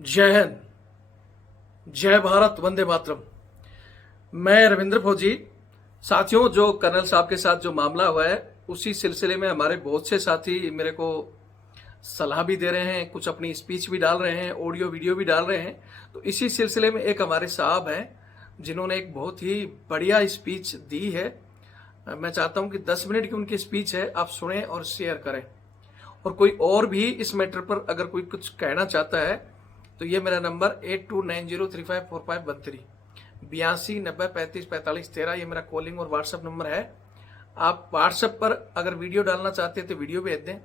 जय हिंद, जय भारत, वंदे मातरम। मैं रविंद्र फौजी। साथियों, जो कर्नल साहब के साथ जो मामला हुआ है उसी सिलसिले में हमारे बहुत से साथी मेरे को सलाह भी दे रहे हैं, कुछ अपनी स्पीच भी डाल रहे हैं, ऑडियो वीडियो भी डाल रहे हैं। तो इसी सिलसिले में एक हमारे साहब हैं जिन्होंने एक बहुत ही बढ़िया स्पीच दी है। मैं चाहता हूं कि 10 मिनट की उनकी स्पीच है, आप सुने और शेयर करें। और कोई और भी इस मैटर पर अगर कोई कुछ कहना चाहता है तो ये मेरा नंबर 8290354513 8290354513 ये मेरा कॉलिंग और व्हाट्सएप नंबर है। आप व्हाट्सएप पर अगर वीडियो डालना चाहते हैं तो वीडियो भेज दें,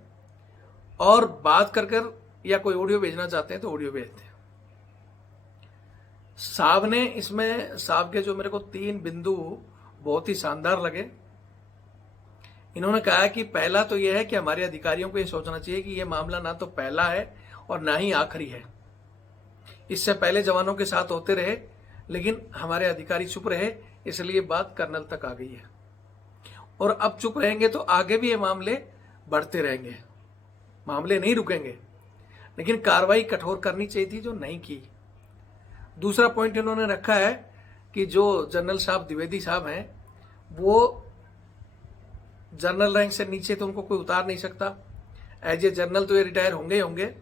और बात कर या कोई ऑडियो भेजना चाहते हैं तो ऑडियो भेज दें। साहब ने इसमें, साहब के जो मेरे को 3 बिंदु बहुत ही शानदार लगे। इन्होंने कहा कि पहला तो यह है कि हमारे अधिकारियों को यह सोचना चाहिए कि यह मामला ना तो पहला है और ना ही आखिरी है। इससे पहले जवानों के साथ होते रहे लेकिन हमारे अधिकारी चुप रहे, इसलिए बात कर्नल तक आ गई है। और अब चुप रहेंगे तो आगे भी ये मामले बढ़ते रहेंगे, मामले नहीं रुकेंगे। लेकिन कार्रवाई कठोर करनी चाहिए थी जो नहीं की। दूसरा पॉइंट इन्होंने रखा है कि जो जनरल साहब द्विवेदी साहब हैं वो जनरल रैंक से नीचे तो उनको कोई उतार नहीं सकता। एज ए जनरल तो ये रिटायर होंगे ही होंगे।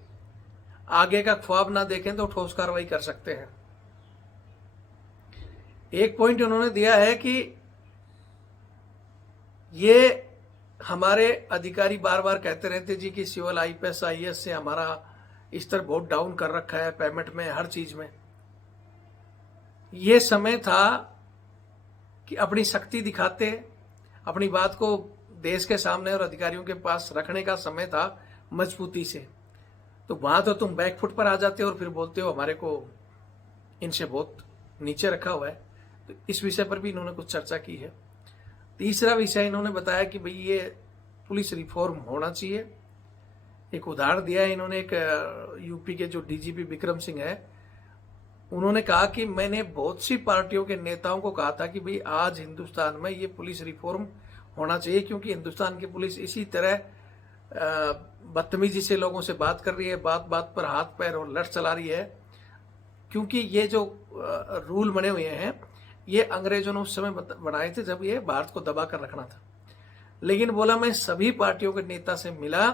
आगे का ख्वाब ना देखें तो ठोस कार्रवाई कर सकते हैं। एक पॉइंट उन्होंने दिया है कि ये हमारे अधिकारी बार बार कहते रहते जी कि सिविल आईपीएस आईएएस से हमारा स्तर बहुत डाउन कर रखा है, पेमेंट में, हर चीज में। ये समय था कि अपनी शक्ति दिखाते, अपनी बात को देश के सामने और अधिकारियों के पास रखने का समय था मजबूती से। तो वहां तो तुम बैकफुट पर आ जाते हो और फिर बोलते हो हमारे को इनसे बहुत नीचे रखा हुआ है। तो इस विषय पर भी इन्होंने कुछ चर्चा की है। तीसरा विषय इन्होंने बताया कि भाई ये पुलिस रिफॉर्म होना चाहिए। एक उदाहरण दिया है इन्होंने, एक यूपी के जो डीजीपी विक्रम सिंह है, उन्होंने कहा कि मैंने बहुत सी पार्टियों के नेताओं को कहा था कि भाई आज हिंदुस्तान में ये पुलिस रिफॉर्म होना चाहिए, क्योंकि हिंदुस्तान की पुलिस इसी तरह बदतमीजी से लोगों से बात कर रही है, बात बात पर हाथ पैर और लठ चला रही है। क्योंकि ये जो रूल बने हुए हैं ये अंग्रेजों ने उस समय बनाए थे जब ये भारत को दबा कर रखना था। लेकिन बोला मैं सभी पार्टियों के नेता से मिला,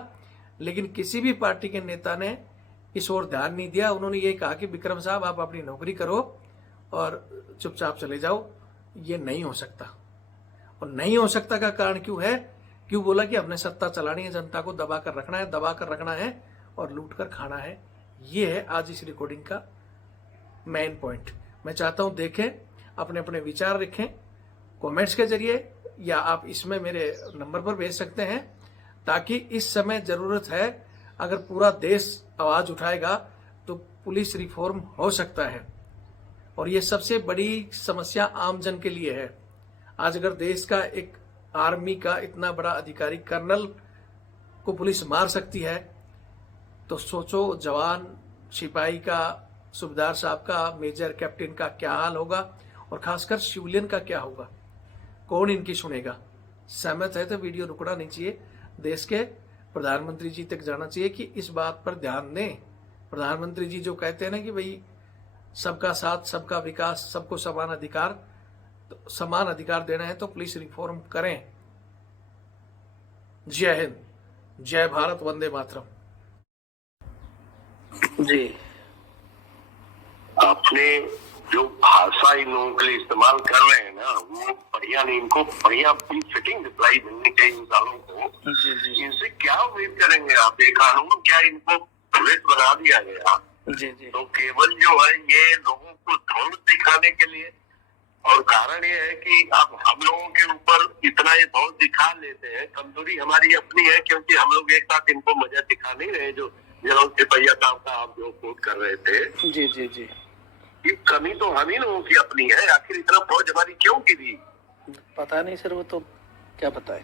लेकिन किसी भी पार्टी के नेता ने इस ओर ध्यान नहीं दिया। उन्होंने ये कहा कि विक्रम साहब आप अपनी नौकरी करो और चुपचाप चले जाओ। ये नहीं हो सकता। और नहीं हो सकता का कारण क्यों है? क्यों बोला कि हमने सत्ता चलानी है, जनता को दबा कर रखना है, दबा कर रखना है और लूट कर खाना है। ये है आज इस रिकॉर्डिंग का मेन पॉइंट। मैं चाहता हूं देखें, अपने अपने विचार रखें कमेंट्स के जरिए, या आप इसमें मेरे नंबर पर भेज सकते हैं, ताकि इस समय जरूरत है। अगर पूरा देश आवाज उठाएगा तो पुलिस रिफॉर्म हो सकता है। और ये सबसे बड़ी समस्या आम जन के लिए है। आज अगर देश का एक आर्मी का इतना बड़ा अधिकारी, कर्नल को पुलिस मार सकती है, तो सोचो जवान, सिपाही का, सूबेदार साहब का, मेजर, कैप्टन का क्या हाल होगा, और खासकर सिविलियन का क्या होगा। कौन इनकी सुनेगा? सहमत है तो वीडियो रुकना नहीं चाहिए। देश के प्रधानमंत्री जी तक जाना चाहिए कि इस बात पर ध्यान दें। प्रधानमंत्री जी जो कहते हैं ना कि भाई सबका साथ, सबका विकास, सबको समान अधिकार, तो समान अधिकार देना है तो पुलिस रिफॉर्म करें। जय हिंद, जय भारत, वंदे मातरम। जी, आपने जो भाषा इन लोगों के लिए इस्तेमाल कर रहे हैं ना, वो बढ़िया नहीं। इनको बढ़िया फिटिंग रिप्लाई मिलनी चाहिए इन सालों को। जी। इनसे क्या उम्मीद करेंगे आप? ये कानून क्या इनको पुलिस बना दिया गया? जी। तो केवल जो है ये लोगों को धौल दिखाने के लिए। और कारण ये है कि अब हम लोगों के ऊपर इतना ये बहुत दिखा लेते हैं। कमजोरी हमारी अपनी है, क्योंकि हम लोग एक साथ इनको मजा दिखा नहीं रहे। जो जनरल सिपहिया साहब का आप जो कोट कर रहे थे, जी जी जी, ये कमी तो हम ही लोगों की अपनी है। आखिर इतना फौज हमारी क्यों गिरी? पता नहीं सर, वो तो क्या बताए।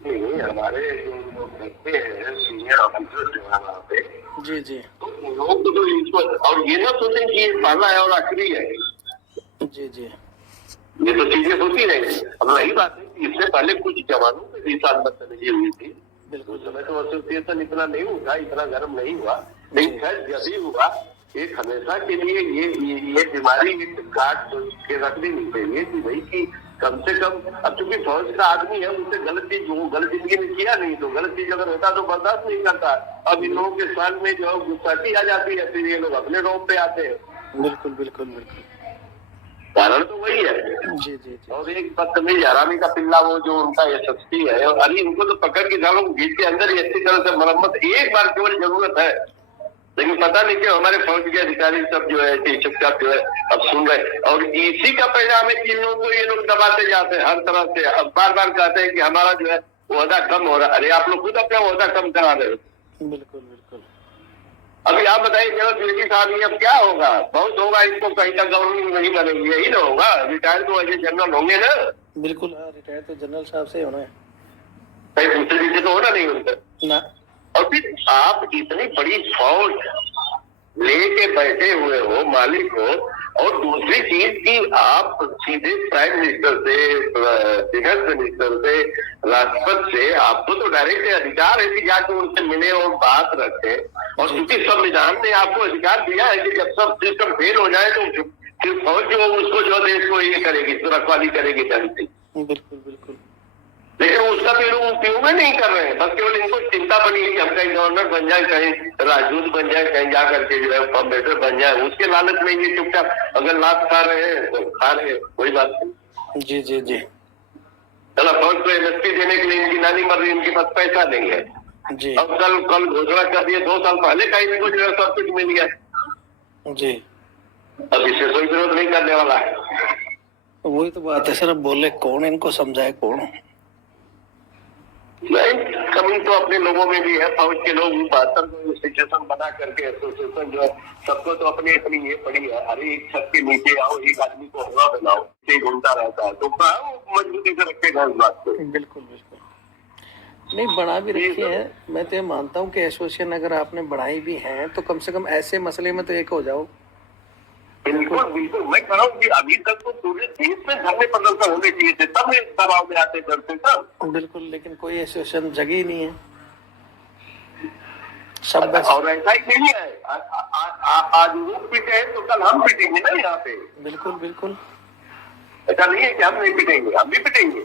नहीं, हमारे जो लोग देखते हैं सीनियर ऑफिसर जो है वहाँ पे, जी जी, तो उन लोगों को तो इस पर, और ये ना सोचें कि ये पहला है और आखिरी है। जी जी, ये तो चीजें होती रहेंगी। अब रही बात है कि इससे पहले कुछ जवानों के भी साथ बदतमीजी हुई थी। बिल्कुल, समय तो एसोसिएशन इतना नहीं उठा, इतना गर्म नहीं हुआ। लेकिन खैर जब भी हुआ, एक हमेशा के लिए ये बीमारी काट के रख देनी चाहिए कि भाई कि कम से कम, अब चूंकि फौज का आदमी है, उसे गलत चीज, वो गलत जिंदगी में किया नहीं, तो गलत चीज अगर होता तो बर्दाश्त नहीं करता। अब इन लोगों के साल में जो गुस्साती आ जाती है, फिर ये लोग अपने रोप पे आते हैं। बिल्कुल बिल्कुल बिल्कुल, कारण तो वही है। जी जी जी। और एक बदतमीज हरामी का पिल्ला वो जो उनका एसएसपी है, और अरे इनको तो पकड़ के डालो गेट के अंदर ही अच्छी तरह से मरम्मत एक बार केवल जरूरत है। लेकिन पता नहीं कि हमारे फौज के अधिकारी सब जो है चुपचाप जो है अब सुन रहे, और इसी का परिणाम है कि इन लोगों को ये लोग दबाते जाते हैं हर तरह से। अब बार बार कहते हैं कि हमारा जो है ओहदा कम हो रहा है। अरे आप लोग खुद अपना ओहदा कम करा रहे हो। बिल्कुल बिल्कुल। अभी आप बताइए केवल द्विवेदी साहब, ये अब क्या होगा? बहुत होगा, इनको कहीं तक गवर्नमेंट नहीं बनेगी, यही ना होगा। रिटायर तो ऐसे जनरल होंगे ना। बिल्कुल हाँ, रिटायर तो जनरल साहब से होना है, कहीं दूसरे चीजें तो होना नहीं उनका ना। और फिर आप इतनी बड़ी फौज लेके बैठे हुए हो, मालिक हो, और दूसरी चीज की आप सीधे प्राइम मिनिस्टर से, डिफेंस मिनिस्टर से, राष्ट्रपति से, आपको तो डायरेक्ट अधिकार है कि जाके उनसे मिले और बात रखें। और क्योंकि संविधान ने आपको अधिकार दिया है कि जब सब सिस्टम फेल हो जाए तो फिर फौज जो उसको जो देश को ये करेगी, रखवाली करेगी ढंग से। बिल्कुल बिल्कुल। लेकिन उसका भी लोग उपयोग में नहीं कर रहे हैं। बस केवल इनको चिंता बनी है कि हम कहीं गवर्नर बन जाए, कहीं राजदूत बन जाए, कहीं जा करके जो है अम्बेसडर बन जाए। उसके लालच में ये चुपचाप अगर लात खा रहे हैं तो खा रहे हैं, कोई बात नहीं। जी जी जी। चलो फौज को एमएसपी देने के लिए इनकी नानी मर रही, इनके पास पैसा नहीं है जी। अब कल घोषणा कर दिए, 2 साल पहले का इनको जो है सब कुछ मिल गया जी। अब इससे कोई विरोध नहीं करने वाला है। वही तो बात है सर, अब बोले कौन, इनको समझाए कौन? नहीं, कमी तो अपने लोगों में भी है। फौज के लोग 72 को इंस्टीट्यूशन बना करके एसोसिएशन जो है, सबको तो अपनी अपनी ये पड़ी है। अरे एक छत के नीचे आओ, एक आदमी को हवा बनाओ, ये घूमता रहता है, तो कहा मजबूती से रखेगा इस बात को। बिल्कुल बिल्कुल। नहीं, बढ़ा भी रखी है। मैं तो ये मानता हूँ कि एसोसिएशन अगर आपने बढ़ाई भी है तो कम से कम ऐसे मसले में तो एक हो जाओ। बिल्कुल बिल्कुल, मैं कह रहा हूँ कि अभी तक तो पूरे देश में धरने प्रदर्शन होने चाहिए थे, तब इस दबाव में आते करते सब। बिल्कुल, लेकिन कोई एसोसिएशन जगह ही नहीं है, सब बस। और ऐसा ही नहीं है, आज वो पिटे हैं तो कल हम पिटेंगे ना यहाँ पे। बिल्कुल बिल्कुल। ऐसा नहीं है कि हम नहीं पिटेंगे, हम भी पिटेंगे।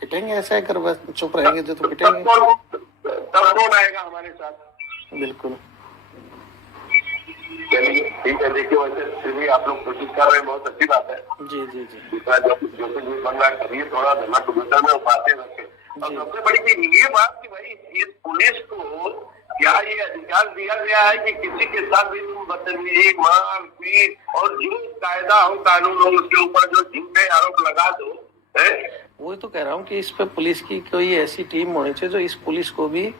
पिटेंगे, ऐसा कर बस चुप रहेंगे जो तो पिटेंगे। तब कौन आएगा हमारे साथ? बिल्कुल। चलिए ठीक है, देखिए वैसे फिर भी आप लोग कोशिश कर रहे हैं, बहुत अच्छी बात है। जी जी जी। दूसरा जो कुछ भी बन रहा है, करिए थोड़ा धर्मा कंप्यूटर में बातें रखें। और सबसे बड़ी चीज ये बात कि भाई इस पुलिस को क्या ये अधिकार दिया गया है कि किसी के साथ भी तुम बदतमीजी, मार पीट और जो कायदा हो, कानून हो, उसके ऊपर जो झूठे आरोप लगा दो है? वही तो कह रहा हूँ कि इस पे पुलिस की कोई ऐसी टीम होनी चाहिए जो इस पुलिस को भी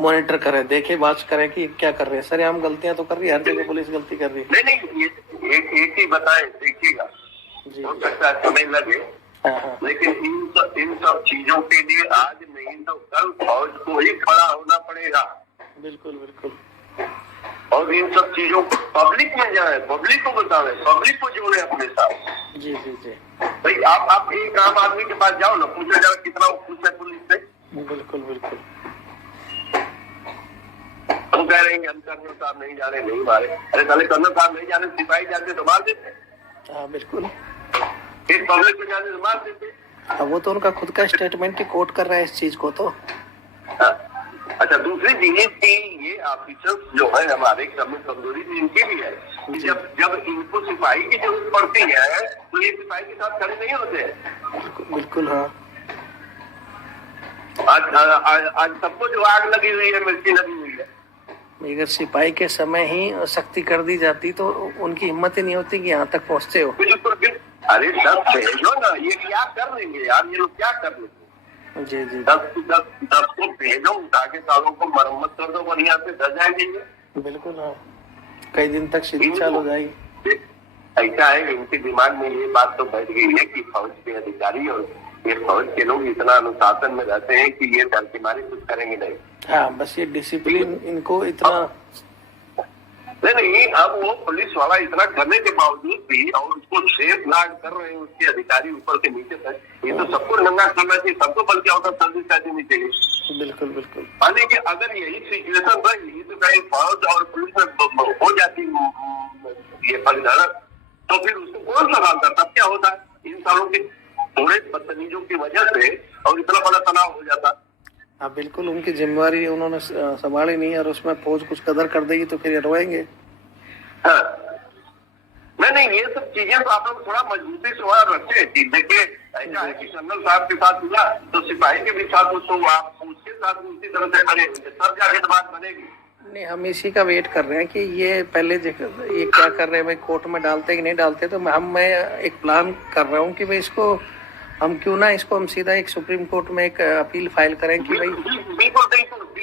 मॉनिटर करे, देखे, बात करे कि क्या कर रहे हैं। सर हम गलतियां तो कर रही है, हर जगह पुलिस गलती कर रही है। नहीं, ये एक ही बताए, देखिएगा, हो सकता है समय लगे, लेकिन इन सब चीजों के लिए आज नहीं तो कल फौज को ही खड़ा होना पड़ेगा। बिल्कुल बिल्कुल। और इन सब चीजों को पब्लिक में जाए, पब्लिक को बतावे, पब्लिक को जोड़े अपने साथ। जी जी जी। भाई आप एक आम आदमी के पास जाओ ना, पूछो जरा कितना खुश है पुलिस से। बिल्कुल बिल्कुल। हम कह रहे हैं हम कर्नल साहब नहीं जाने, नहीं मारे। अरे साले कर्नल साहब नहीं जाने, सिपाही जाते तो मार देते। हाँ बिल्कुल। एक पब्लिक में जाने तो मार देते। अब वो तो उनका खुद का स्टेटमेंट ही कोट कर रहा है इस चीज को तो। अच्छा, दूसरी चीज की ये ऑफिसर्स जो है हमारे कमजोरी इनकी भी है कि जब इनको सिपाही की जरूरत पड़ती है तो ये सिपाही के साथ खड़े नहीं होते हैं। बिल्कुल हाँ। आज सबको जो आग लगी हुई है, मिर्ची लगी हुई है। अगर सिपाही के समय ही सख्ती कर दी जाती तो उनकी हिम्मत ही नहीं होती कि यहाँ तक पहुँचते हो। बिल्कुल। अरे सब भेजो ना, ये क्या कर लेंगे यार, ये लोग क्या कर लेंगे? जी जी। 10 को भेजो, उठा के सालों को मरम्मत कर दो, बढ़िया से धर जाएंगे। बिल्कुल हाँ, कई दिन तक सीधी चाल हो जाएगी। ऐसा है कि उनके दिमाग में ये बात तो बैठ गई है कि फौज के अधिकारी और ये फौज के लोग इतना अनुशासन में रहते हैं कि ये डर के मारे कुछ करेंगे नहीं। हाँ, बस ये डिसिप्लिन इनको इतना। नहीं, अब वो पुलिस वाला इतना करने के बावजूद भी और उसको सेफ गार्ड कर रहे हैं उसके अधिकारी ऊपर से नीचे तक, ये तो सबको नंगा करना चाहिए, सबको बल क्या होता सर्विस कर देनी चाहिए। बिल्कुल बिल्कुल। यानी कि अगर यही सिचुएशन रही तो कहीं फौज और पुलिस में हो जाती ये परिधान, तो फिर उसको कौन संभालता, तब क्या होता इन सालों के थोड़े बदतमीजों की वजह से और इतना बड़ा तनाव हो जाता। हाँ बिल्कुल, उनकी जिम्मेवारी उन्होंने संभाली नहीं और उसमें फौज कुछ कदर कर देगी तो फिर रोएंगे। हाँ। नहीं, ये सब चीजें तो आप लोग थोड़ा मजबूती से वहाँ रखते हैं। देखिए ऐसा है कि कर्नल साहब के साथ हुआ तो सिपाही के भी साथ तो आप उसके साथ उसी तरह से खड़े होंगे, तब जाके तो बात बनेगी। नहीं, हम इसी का वेट कर रहे हैं कि ये पहले ये क्या कर रहे हैं भाई, कोर्ट में डालते कि नहीं डालते। तो मैं एक प्लान कर रहा हूँ कि भाई इसको हम क्यों ना इसको हम सीधा एक सुप्रीम कोर्ट में एक अपील फाइल करें कि भाई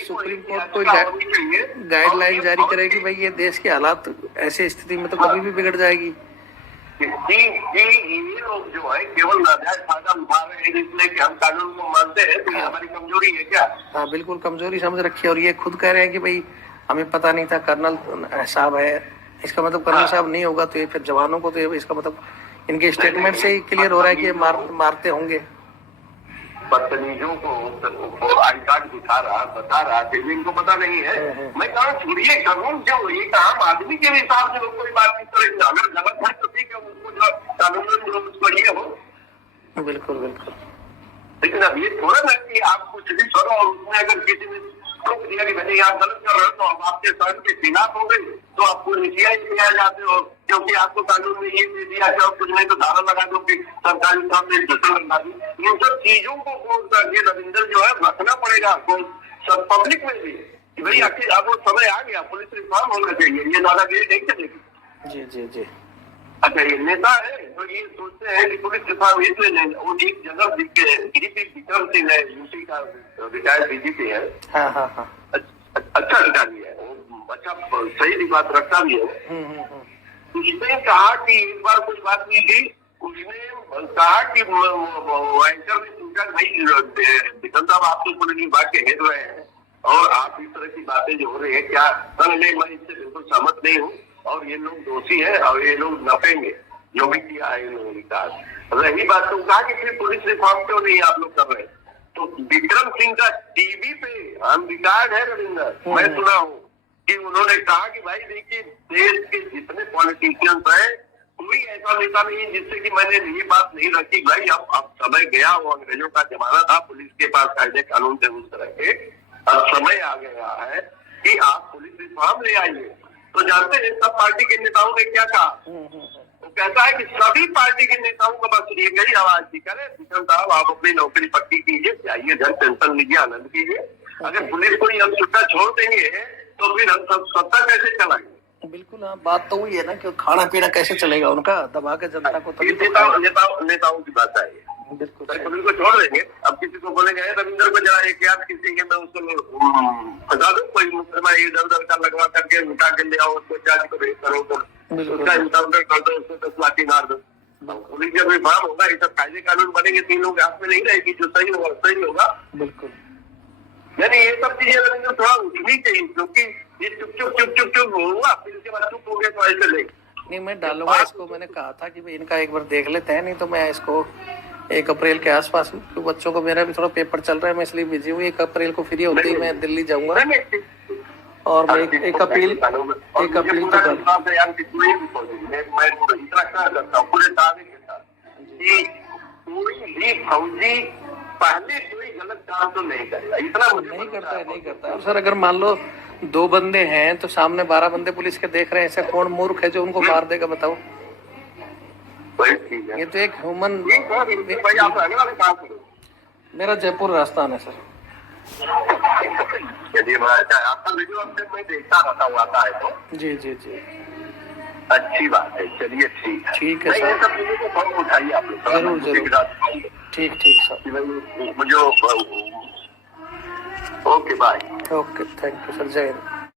सुप्रीम कोर्ट कोई गाइडलाइन जारी करे कि भाई ये देश के हालात ऐसी स्थिति में तो कभी भी बिगड़ जाएगी। ये लोग जो है केवल नाजायज फायदा उठा रहे हैं इसलिए कि हम कानून को मानते हैं, तो ये हमारी कमजोरी है क्या? हाँ बिल्कुल, कमजोरी समझ रखी है। और ये खुद कह रहे हैं कि भाई हमें पता नहीं था कर्नल साहब है, इसका मतलब कर्नल साहब नहीं होगा तो ये फिर जवानों को, तो ये इसका मतलब इनके स्टेटमेंट से ही क्लियर हो रहा है कि ये मारते होंगे। बदतमीजों को आई कार्ड दिखा रहा बता रहा फिर भी इनको पता नहीं है। मैं कहा छोड़िए कानून, जो ये काम आदमी के हिसाब से लोग कोई बात नहीं करेंगे, अगर गलत है तो ठीक है, उसको जो कानून उसको ये हो। बिल्कुल बिल्कुल। लेकिन अब ये थोड़ा ना कि आप कुछ भी करो और उसमें अगर किसी ने रोक दिया कि भाई आप गलत कर रहे हो तो हम आपके शहर के खिलाफ हो गए तो आपको नीतियाँ ही आ जाते हो, क्योंकि आपको कानून में ये दे दिया कि कुछ नहीं तो धारा लगा दो कि सरकारी काम में जश्न लगा दी। इन सब चीजों को खोज करके रविंदर जो है रखना पड़ेगा आपको सब पब्लिक में भी कि भाई आखिर अब वो समय आ गया, पुलिस रिफॉर्म होना चाहिए, ये दादागिरी नहीं चलेगी। जी जी जी। अच्छा, ये नेता है तो ये सोचते हैं कि पुलिस रिफॉर्म इसलिए नहीं, वो एक जगह डीजीपी विक्रम सिंह है, यूपी का रिटायर्ड डीजीपी है। हाँ हाँ हाँ। अच्छा अधिकारी है वो, अच्छा सही बात रखता भी है। उसने कहा कि एक बार कुछ बात हुई थी, उसने कहा कि एंकर ने पूछा भाई विक्रम साहब आप तो पुलिस विभाग के हेड रहे हैं और आप इस तरह की बातें जो हो रही है क्या? नहीं, मैं इससे बिल्कुल सहमत नहीं हूँ और ये लोग दोषी है और ये लोग नपेंगे जो भी किया है इन लोगों ने कहा। रही बात तो कहा कि फिर पुलिस रिफॉर्म क्यों नहीं आप लोग कर रहे? तो विक्रम सिंह का टीवी पे हम रिकॉर्ड है रविंदर, मैं सुना हूँ कि उन्होंने कहा कि भाई देखिए देश के जितने पॉलिटिशियंस हैं कोई ऐसा नेता नहीं है जिससे कि मैंने ये बात नहीं रखी भाई अब समय गया, वो अंग्रेजों का जमाना था, पुलिस के पास कायदे कानून थे उस तरह के, अब समय आ गया है कि आप पुलिस रिफॉर्म ले आइए। तो जानते हैं सब पार्टी के नेताओं ने क्या कहा? वो कहता है कि सभी पार्टी के नेताओं का बस ये गई आवाज निकले, विक्रम साहब आप अपनी नौकरी पक्की कीजिए, जाइए घर पेंशन लीजिए, आनंद कीजिए। अगर पुलिस को हम छुट्टा छोड़ देंगे तो फिर हम सब सत्ता कैसे चलाएंगे? बिल्कुल। हाँ, बात तो वही है ना कि खाना पीना कैसे चलेगा उनका, दबा के जनता को। नेताओं की बात है बिल्कुल। पुलिस को छोड़ देंगे, अब किसी को बोलेंगे रविंदर को जरा एक याद किसी के मैं उसको फंसा दूं, कोई मुकदमा इधर उधर का लगवा करके उठा के ले आओ, उसको जांच करो, उसका इनकाउंटर कर दो, उसको 10 लाठी मार दो। पुलिस जब रिफॉर्म होगा ये सब कायदे कानून बनेंगे, तीन लोग हाथ में नहीं रहेगी, जो सही होगा सही होगा। बिल्कुल। यानी ये सब चीजें रविंदर थोड़ा उठनी चाहिए, क्योंकि ये चुप होगा फिर उसके बाद चुप हो गए तो ऐसे नहीं। मैं डालूंगा इसको, मैंने कहा था कि भाई इनका एक बार देख लेते हैं, नहीं तो मैं इसको 1 अप्रैल के आसपास, क्योंकि बच्चों को मेरा भी थोड़ा पेपर चल रहा है, मैं इसलिए बिजी हूँ। 1 अप्रैल को फ्री होते ही मैं दिल्ली जाऊंगा और मैं एक अपील तो कोई भी फौजी पहले कोई गलत काम तो नहीं करेगा, इतना नहीं करता है। सर अगर मान लो 2 बंदे हैं तो सामने 12 बंदे पुलिस के देख रहे हैं, ऐसा कौन मूर्ख है जो उनको मार देगा बताओ? ये तो एक ह्यूमन। मेरा जयपुर राजस्थान है सर। यदि आपका वीडियो अपडेट मैं देखता रहता हूँ, आता है तो जी जी जी, अच्छी बात है। चलिए ठीक है सर, ये सब चीजों को फॉलो उठाइए आप लोग। जरूर ठीक सर, मुझे okay bye. Okay, thank you sir, जय हिंद।